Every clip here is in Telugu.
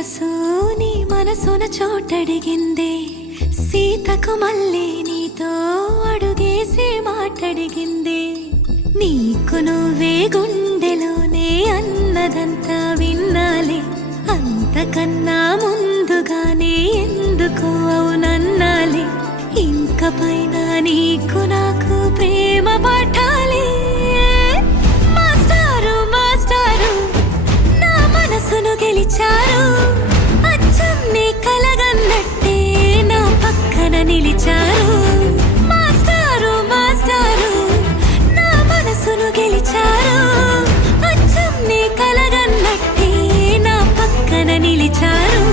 మనసు నీ మనసున చోటడిగిందే సీతకు మళ్ళీ నీతో అడుగేసి మాటడిగిందే నీకు నువ్వే గుండెలోనే అన్నదంతా విన్నాలే అంతకన్నా ముందుగానే ఎందుకు అవునన్నాలే ఇంక పైన నీకు నాకు ప్రేమ పాఠాలే మాస్టారు మాస్టారు నా మనసును గెలిచారు అచ్చం నీ కలగన్నట్టే నా పక్కన నిలిచారు మాస్టారు మాస్టారు నా మనసును గెలిచారు అచ్చం నీ కలగన్నట్టే నా పక్కన నిలిచారు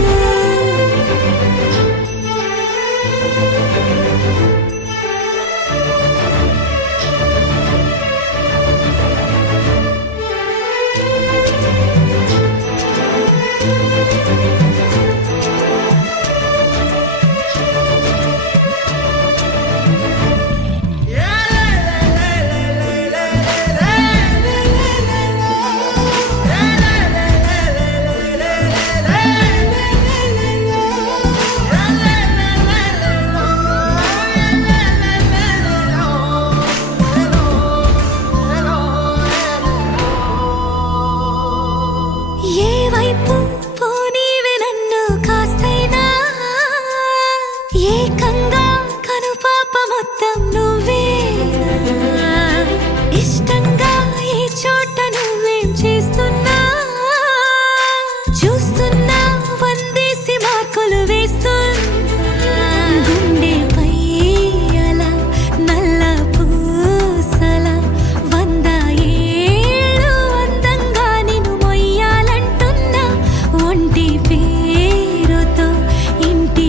ఏకంగా కనుపాప మొత్తం నువ్వే ఇష్టంగా ఈ చోట నువ్వేం చేస్తున్నా చూస్తున్నా వందేసి మార్కులు వేస్తున్నా గుండెపై అలా నల్ల పూసల 100 ఏళ్ళు అందంగా నిన్ను మొయ్యాలంటున్నా ఒంటి పేరుతో ఇంటి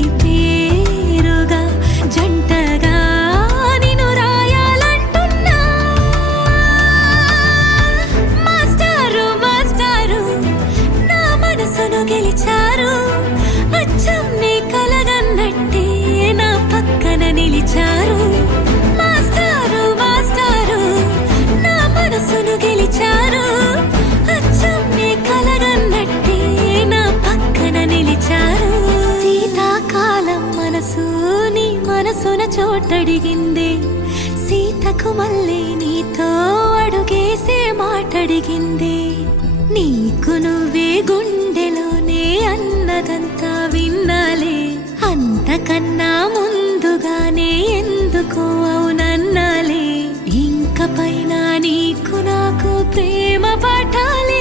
జంటగా నిన్ను రాయాలంటున్నా మాస్టారు మాస్టారు నా మనసును గెలిచారు అచ్చం నీ కలగన్నట్టే నా పక్కన నిలిచారు మాస్టారు మాస్టారు నా మనసును గెలిచారు అచ్చం నీ కలగన్నట్టే నా పక్కన నిలిచారు శీతాకాలం మనసు మనసున చోటడిగిందే సీతకు మళ్ళీ నీతో అడుగేసే మాటడిగిందే నీకు నువ్వే గుండెలోనే అన్నదంతా విన్నాలే అంతకన్నా ముందుగానే ఎందుకు అవునన్నాలే ఇంక పైన నీకు నాకు ప్రేమ పాఠాలే